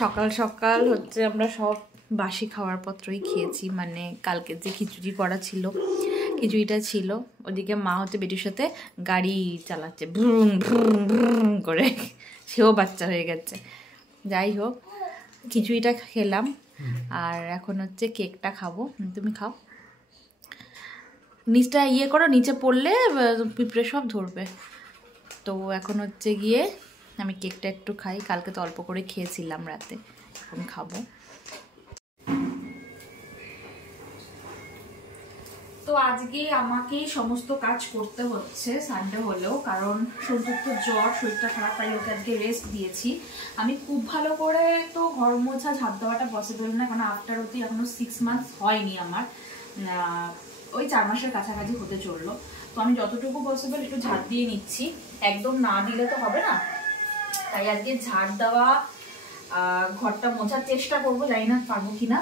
সকাল সকাল হচ্ছে আমরা সব বাসি খাওয়ার পত্রই খেয়েছি, মানে কালকে যে খিচুড়ি করা ছিল, খিচুড়িটা ছিল। ওদিকে মা হচ্ছে বেটির সাথে গাড়ি চালাচ্ছে ভ্রুম ভ্রুম ভ্রুম করে, সেও বাচ্চা হয়ে গেছে। যাই হোক, খিচুড়িটা খেলাম আর এখন হচ্ছে কেকটা খাবো। তুমি খাও, নিচটা ইয়ে করো, নিচে পড়লে পিঁপড়ে সব ধরবে। তো এখন হচ্ছে গিয়ে আমি কেকটা একটু খাই, কালকে তো অল্প করে খেয়েছিলাম রাতে, এখন খাবো। তো আজকে আমাকেই সমস্ত কাজ করতে হচ্ছে সানডে হলেও, কারণ সন্তুর তো জ্বর, শরীরটা খারাপ, তাই ওকে আজকে রেস্ট দিয়েছি। আমি খুব ভালো করে তো ঘর মোছা ঝাড় দেওয়াটা পসিবল না, কারণ আফটার অতি এখনো 6 মান্থস হয়নি আমার, ওই 4 মাসের কাছাকাছি হতে চললো। তো আমি যতটুকু পসিবল একটু ঝাড় দিয়ে নিচ্ছি, একদম না দিলে তো হবে না। তাই আজকে ঝাড় দেওয়া, ঘরটা মোছার চেষ্টা করবো, জানি না পারবো কিনা।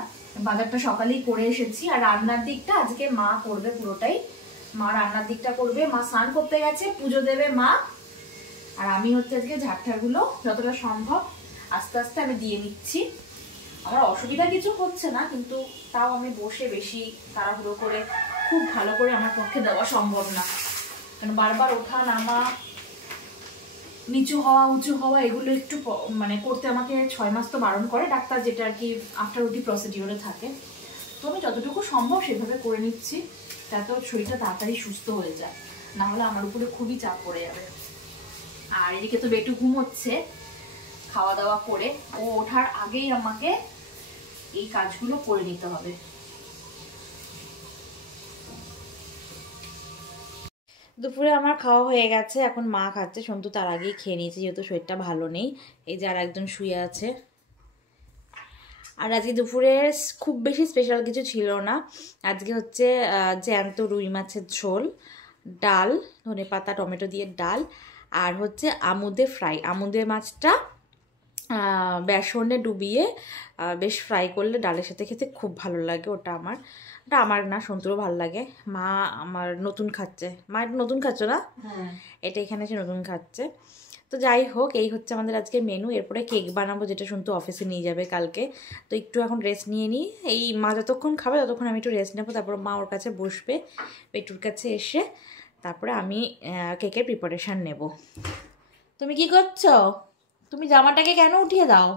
বাজারটা সকালেই করে এসেছি, আর রান্নার দিকটা আজকে মা করবে পুরোটাই। মা রান্নার দিকটা করবে, মা স্নান করতে গেছে, পুজো দেবে মা, আর আমি হচ্ছে আজকে ঝাড়টাগুলো যতটা সম্ভব আস্তে আস্তে আমি দিয়ে নিচ্ছি। আমার অসুবিধা কিছু হচ্ছে না, কিন্তু তাও আমি বসে বেশি তাড়াহুড়ো করে খুব ভালো করে আমার পক্ষে দেওয়া সম্ভব না, কারণ বারবার ওঠা নামা, নিচু হওয়া উঁচু হওয়া, এগুলো একটু মানে করতে আমাকে 6 মাস তো বারণ করে ডাক্তার, যেটা আর কি আফটার ওটি প্রসিডিওরে থাকে। তো আমি যতটুকু সম্ভব সেভাবে করে নিচ্ছি, যাতে ওর শরীরটা তাড়াতাড়ি সুস্থ হয়ে যায়, না হলে আমার উপরে খুবই চাপ পড়ে যাবে। আর এদিকে তো বেটু ঘুমোচ্ছে, খাওয়া দাওয়া করে ও ওঠার আগেই আমাকে এই কাজগুলো করে নিতে হবে। দুপুরে আমার খাওয়া হয়ে গেছে, এখন মা খাচ্ছে, সন্তু তার আগেই খেয়ে নিয়েছে যেহেতু শরীরটা ভালো নেই। এই যে আর একজন শুয়ে আছে। আর আজকে দুপুরে খুব বেশি স্পেশাল কিছু ছিল না। আজকে হচ্ছে জ্যান্ত রুই মাছের ঝোল, ডাল, ধনেপাতা টমেটো দিয়ে ডাল, আর হচ্ছে আমুদে ফ্রাই। আমুদে মাছটা বেসনে ডুবিয়ে বেশ ফ্রাই করলে ডালের সাথে খেতে খুব ভালো লাগে। ওটা আমার না, সন্তুরও ভালো লাগে। মা আমার নতুন খাচ্ছে, মা এটা নতুন খাচ্ছ না? এটা এখানে এসে নতুন খাচ্ছে। তো যাই হোক, এই হচ্ছে আমাদের আজকে মেনু। এরপরে কেক বানাবো, যেটা সন্তু অফিসে নিয়ে যাবে কালকে। তো একটু এখন রেস্ট নিয়ে নিই, এই মা যতক্ষণ খাবে ততক্ষণ আমি একটু রেস্ট নেবো, তারপর মা ওর কাছে বসবে, পেটুর কাছে এসে তারপরে আমি কেকের প্রিপারেশান নেব। তুমি কি করছো? তুমি জামাটাকে কেন উঠিয়ে দাও?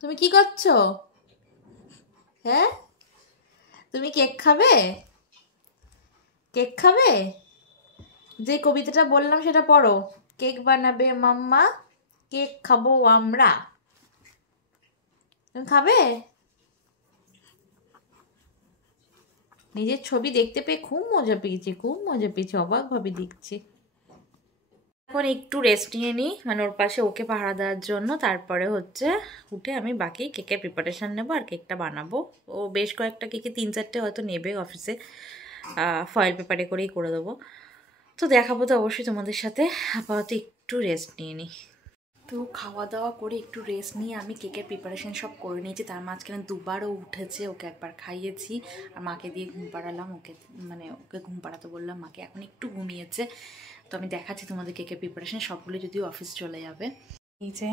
তুমি কি করছো? হ্যাঁ, তুমি কেক খাবে? কেক খাবে? যে কবিতাটা বললাম সেটা পড়ো। কেক বানাবে মাম্মা, কেক খাবো আমরা। তুমি খাবে? নিজের ছবি দেখতে পেয়ে খুব মজা পেয়েছি, খুব মজা পেয়েছি, অবাক ভাবে দেখছি। এখন একটু রেস্ট নিয়ে নিই, মানে ওর পাশে ওকে পাহারা দেওয়ার জন্য, তারপরে হচ্ছে উঠে আমি বাকি কেকের প্রিপারেশান নেবো আর কেকটা বানাবো। ও বেশ কয়েকটা কেকে 3-4টে হয়তো নেবে অফিসে, ফয়েল পেপারে করেই করে দেবো। তো দেখাবো তো অবশ্যই তোমাদের সাথে। আপাতত একটু রেস্ট নিয়ে নিই। তো খাওয়া দাওয়া করে একটু রেস্ট নিয়ে আমি কেকের প্রিপারেশান সব করে নিয়েছি। তার মাঝখানে দুবারও উঠেছে, ওকে একবার খাইয়েছি আর মাকে দিয়ে ঘুম পাড়ালাম। ওকে ঘুম পাড়াতে বললাম মাকে, এখন একটু ঘুমিয়েছে। তো আমি দেখাচ্ছি তোমাদের কেকের প্রিপারেশান সবগুলো, যদিও অফিস চলে যাবে। এই যে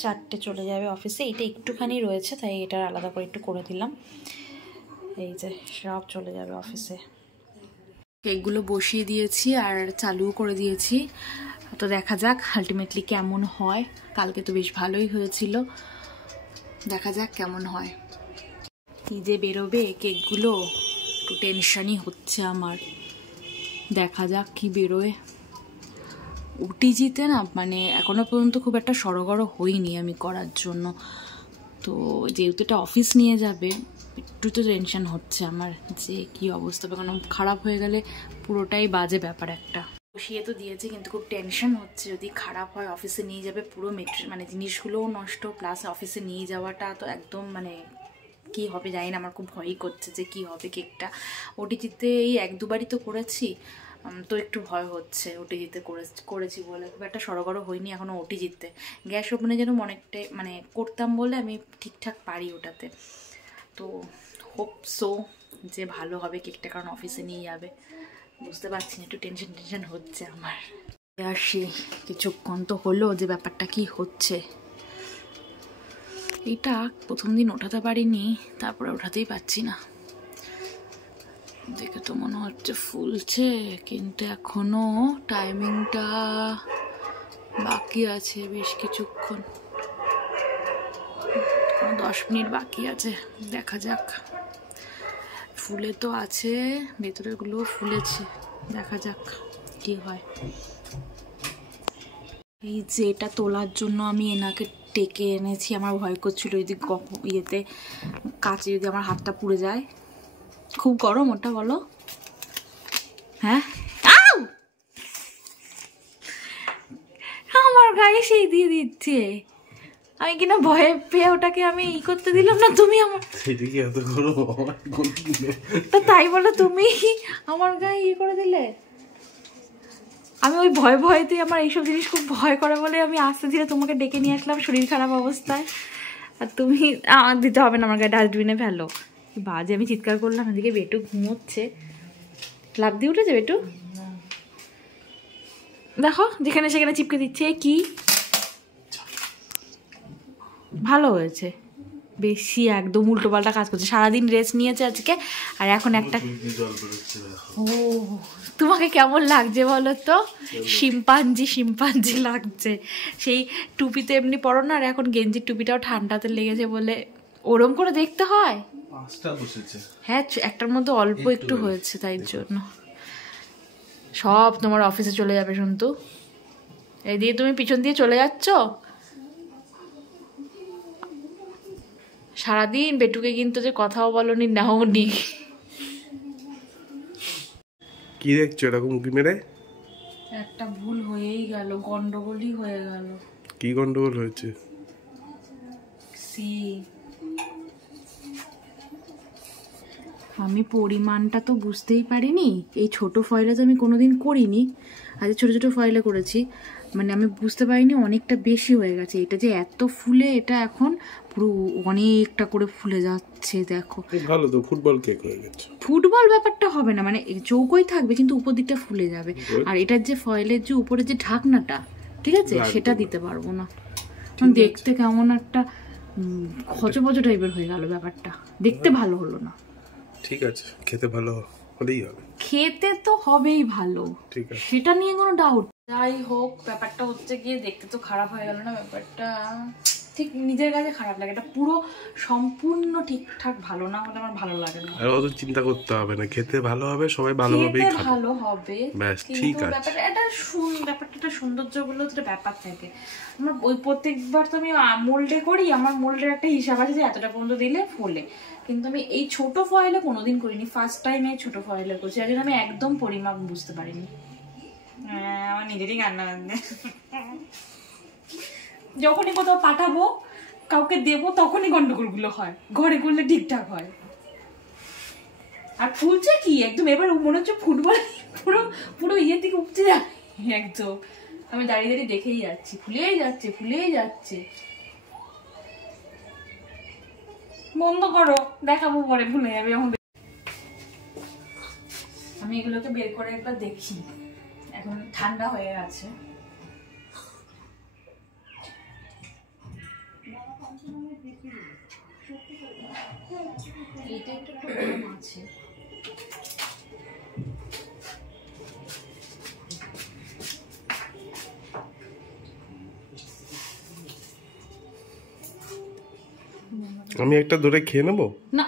4টে চলে যাবে অফিসে, এটা একটুখানি রয়েছে তাই এটা আলাদা করে একটু করে দিলাম। এই যে সব চলে যাবে অফিসে। কেকগুলো বসিয়ে দিয়েছি আর চালুও করে দিয়েছি। তো দেখা যাক আলটিমেটলি কেমন হয়। কালকে তো বেশ ভালোই হয়েছিল, দেখা যাক কেমন হয়। কি যে বেরোবে কেকগুলো, একটু টেনশনই হচ্ছে আমার। দেখা যাক কি বেরোয়। ওটিজিতে না, মানে এখনো পর্যন্ত খুব একটা সড়গড় হইনি আমি করার জন্য। তো যেহেতু এটা অফিস নিয়ে যাবে, একটু তো টেনশন হচ্ছে আমার যে কি অবস্থা হবে, কারণ খারাপ হয়ে গেলে পুরোটাই বাজে ব্যাপার একটা। বসিয়ে তো দিয়েছি, কিন্তু খুব টেনশন হচ্ছে যদি খারাপ হয়। অফিসে নিয়ে যাবে, পুরো মানে জিনিসগুলোও নষ্ট, প্লাস অফিসে নিয়ে যাওয়াটা তো একদম, মানে কি হবে জানি না। আমার খুব ভয়ই করছে যে কি হবে কেকটা। ওটিজিতে এই 1-2বারই তো করেছি, তো একটু ভয় হচ্ছে। ওটিজিতে করেছি বলে খুব একটা সড়গড় হয়নি এখনও ওটিজিতে। গ্যাস ওভেনে যেন অনেকটাই মানে করতাম বলে আমি ঠিকঠাক পারি ওটাতে। তো হোপ সো যে ভালো হবে কেকটা, কারণ অফিসে নিয়ে যাবে। বুঝতে পারছি না, একটু টেনশন হচ্ছে আমার। আসি কিছুক্ষণ তো হলো, যে ব্যাপারটা কি হচ্ছে এইটা প্রথম দিন ওঠাতে পারিনি, তারপরে ওঠাতেই পারছি না। দেখে তো মনে হচ্ছে ফুলছে, কিন্তু এখনো টাইমিংটা বাকি আছে বেশ কিছুক্ষণ, 10 মিনিট বাকি আছে। দেখা যাক, ফুলে তো আছে, ভেতরের গুলো ফুলেছে, দেখা যাক কি হয়। এই যে এটা তোলার জন্য আমি এনাকে টেকে এনেছি, আমার ভয় করছিল যদি ইয়েতে কাছে যদি আমার হাতটা পুড়ে যায়। খুব গরম ওটা, বলো? হ্যাঁ, আমার গায়ে সেই দিয়ে দিচ্ছে, আমি কিনা ভয়ে পেয়ে ওটাকে আমি ই করতে দিলাম না, তুমি আমার তো তাই বলো, তুমি আমার গায়ে ই করে দিলে। আমি ওই ভয় ভয়তে, আমার এইসব জিনিস খুব ভয় করে বলে আমি আস্তে ধীরে তোমাকে ডেকে নিয়ে আসলাম শরীর খারাপ অবস্থায়, আর তুমি আমার দিতে হবে না, আমার গায়ে ডাস্টবিনে ফেলো। বাজে আমি চিৎকার করলাম, এদিকে বেটু ঘুমোচ্ছে, লাফ দিয়ে উঠেছে বেটু, দেখো যেখানে সেখানে চিপকে দিচ্ছে। কি ভালো হয়েছে, বেশি একদম উল্টো পাল্টা কাজ করছে, সারাদিন রেস্ট নিয়েছে আজকে, আর এখন একটা। ও তোমাকে কেমন লাগছে বলো তো? শিম্পাঞ্জি লাগছে। সেই টুপিতে এমনি পরো না, আর এখন গেঞ্জির টুপিটাও ঠান্ডাতে লেগেছে বলে ওরম করে দেখতে হয়। হ্যাঁ, একটার মধ্যে অল্প একটু হয়েছে, তাই জন্য সব তোমার অফিসে চলে যাবে সন্তু। এই দিয়ে তুমি পিছন দিয়ে চলে যাচ্ছ সারাদিন। বেটুকে কিন্তু যে কথাও বলনি, নাও নি। কি দেখছো এরকম উঁকি মেরে? একটা ভুল হয়েই গেল, গন্ডগোলই হয়ে গেল। কি গন্ডগোল হয়েছে? আমি পরিমাণটা তো বুঝতেই পারিনি, এই ছোট ফয়েলে তো আমি কোনোদিন করিনি, আজ ছোট ছোট ফয়েলে করেছি, মানে আমি বুঝতে পারিনি অনেকটা বেশি হয়ে গেছে। এটা যে এত ফুলে, এটা এখন পুরো অনেকটা করে ফুলে যাচ্ছে, দেখো। ভালো তো, ফুটবল কেক হয়ে গেছে। ফুটবল ব্যাপারটা হবে না, মানে চৌকোই থাকবে কিন্তু উপর দিকটা ফুলে যাবে। আর এটার যে ফয়েলের যে উপরে যে ঢাকনাটা, ঠিক আছে, সেটা দিতে পারবো না, দেখতে কেমন একটা খচপচ টাইপের হয়ে গেল ব্যাপারটা, দেখতে ভালো হলো না। ঠিক আছে, খেতে ভালো হলেই হবে। খেতে তো হবেই ভালো, ঠিক আছে, সেটা নিয়ে কোনো ডাউট। যাই হোক, ব্যাপারটা হচ্ছে গিয়ে দেখতে তো খারাপ হয়ে গেল না, ব্যাপারটা ঠিক নিজের কাছে খারাপ লাগে। এটা পুরো সম্পূর্ণ ঠিকঠাক ভালো না হলে আমার ভালো লাগে না। আর অত চিন্তা করতে হবে না, খেতে ভালো হবে, সবাই ভালোভাবেই খাবে, ভালো হবে, ব্যাস ঠিক আছে। ব্যাপারটা ব্যাপারটা সৌন্দর্য বলে তো ব্যাপার থাকে। আমার ওই প্রত্যেকবার তো আমি মোল্ডে করি, আমার মোল্ডের একটা হিসাব আছে যে এতটা পর্যন্ত দিলে ফোলে, কিন্তু আমি এই ছোট ফয়েলে কোনোদিন করিনি, ফার্স্ট টাইম এই ছোট ফয়েলে করছি, আর আমি একদম পরিমাপ বুঝতে পারিনি। আমার নিজেরই কান্না যখনই কোথাও পাঠাবো, কাউকে দেবো, তখনই গন্ডগোলগুলো হয়, ঘরে করলে ঠিকঠাক হয়। আর ফুলছে কি একদম, এবার মনে হচ্ছে ফুটবল পুরো পুরো ইয়ে থেকে উপচে যায় একদম। আমি দাঁড়িয়ে দাঁড়িয়ে দেখেই যাচ্ছি, ফুলেই যাচ্ছে। বন্ধ করো, দেখাবো পরে, ভুলে যাবে যখন। আমি এগুলোকে বের করে একবার দেখি, এখন ঠান্ডা হয়ে গেছে। এইটা একটু গরম আছে। আমি একটা ধরে খেয়ে নেবো না।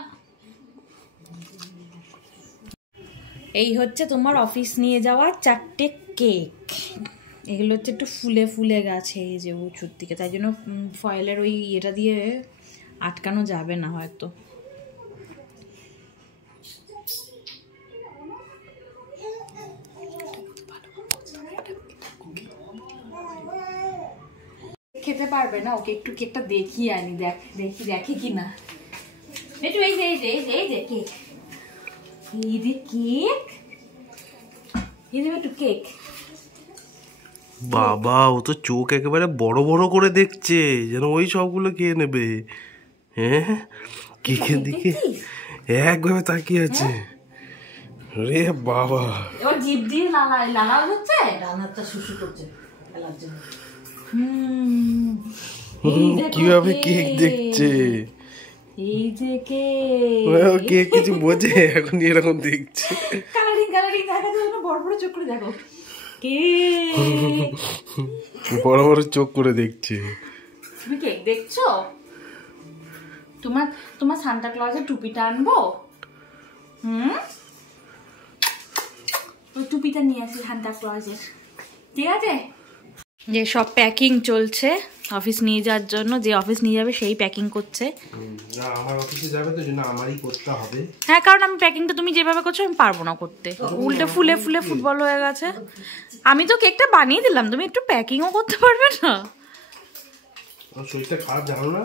এই হচ্ছে তোমার অফিস নিয়ে যাওয়া 4টে কেক। এগুলো হচ্ছে একটু ফুলে ফুলে গেছে এই যে উঁচুর দিকে, তাই জন্য ফয়েলের ওই ইয়েটা দিয়ে আটকানো যাবে না হয়তো। খেতে পারবে না, ওকে একটু কেকটা দেখিয়ে আনি, দেখে কি না। একটু এই যে কেক, একটু কেক। বাবা, ও তো চোখ একেবারে বড় বড় করে দেখছে, যেন ওই সবগুলো খেয়ে নেবে। হ্যাঁ, কেকের দিকে একভাবে তাকিয়ে আছে। রে বাবা, এবার জিভ দিয়ে লালা হচ্ছে, রান্নাটা শুশু করছে খেলার জন্য। কিভাবে কেক দেখছে, এই যে কেক, কেক কিছু বোঝে এখন এরকম দেখছে। কালারিং কালারিং দেখা যায় না, বড় বড় চোখ করে দেখো কেক, বড় বড় চোখ করে দেখছে। তুমি কেক দেখছো? তোমার তোমার সান্তা ক্লজের টুপিটা আনবো? ওই টুপিটা নিয়ে আসি সান্তা ক্লজের, ঠিক আছে? যে সব প্যাকিং চলছে অফিস নিয়ে যাওয়ার জন্য, যে অফিস নিয়ে যাবে সেই প্যাকিং করছে। আমার অফিসে যাবে তো, জন্য আমারই করতে হবে। হ্যাঁ, কারণ আমি প্যাকিংটা তুমি যেভাবে করছো আমি পারবো না করতে, উল্টে ফুলে ফুলে ফুটবল হয়ে গেছে। আমি তো কেকটা বানিয়ে দিলাম, তুমি একটু প্যাকিংও করতে পারবে না? শরীরটা খারাপ জানো না?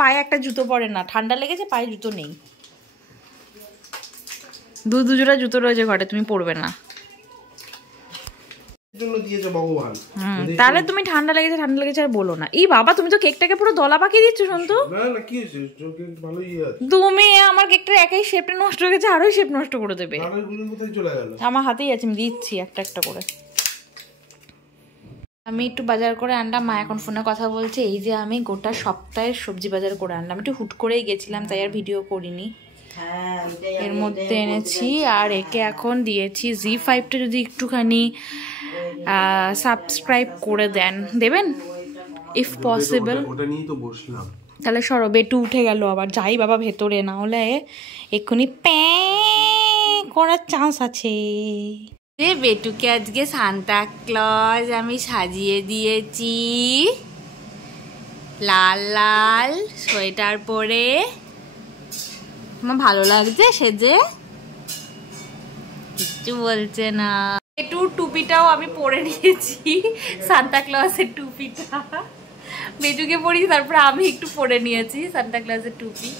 পায়ে একটা জুতো পরে না, ঠান্ডা লেগেছে, পায়ে জুতো নেই, দু জোড়া জুতো রয়েছে ঘরে, তুমি পরবে না। তাহলে তুমি ঠান্ডা লেগেছে আর বলো না। এই বাবা, তুমি তো কেকটাকে পুরো দলা পাকিয়ে দিচ্ছ। শুনতো তুমি আমার কেকটার একাই শেপটা নষ্ট হয়ে গেছে, আরোই শেপ নষ্ট করে দেবে। আমার হাতেই আছে, আমি দিচ্ছি একটা একটা করে। আমি একটু বাজার করে আনলাম, মা এখন ফোনে কথা বলছে। এই যে আমি গোটা সপ্তাহের সবজি বাজার করে আনলাম, একটু হুট করেই গেছিলাম তাই আর ভিডিও করিনি। এর মধ্যে এনেছি, আর একে এখন দিয়েছি Z5টা যদি একটুখানি সাবস্ক্রাইব করে দেবেন ইফ পসিবল। তাহলে সরো, বেটু উঠে গেল আবার, যাই বাবা ভেতরে, না হলে এক্ষুনি করার চান্স আছে। বেটুকে আজকে সান্তা ক্লজ আমি সাজিয়ে দিয়েছি, লাল লাল সোয়েটার পরে। আমার ভালো লাগছে সেজে, কিচ্ছু বলছে না। বেটুর টুপিটাও আমি পরে নিয়েছি, সান্তা ক্লজের টুপিটা বেটুকে পরিয়েছি, তারপরে আমি একটু পরে নিয়েছি সান্তা ক্লজের টুপি।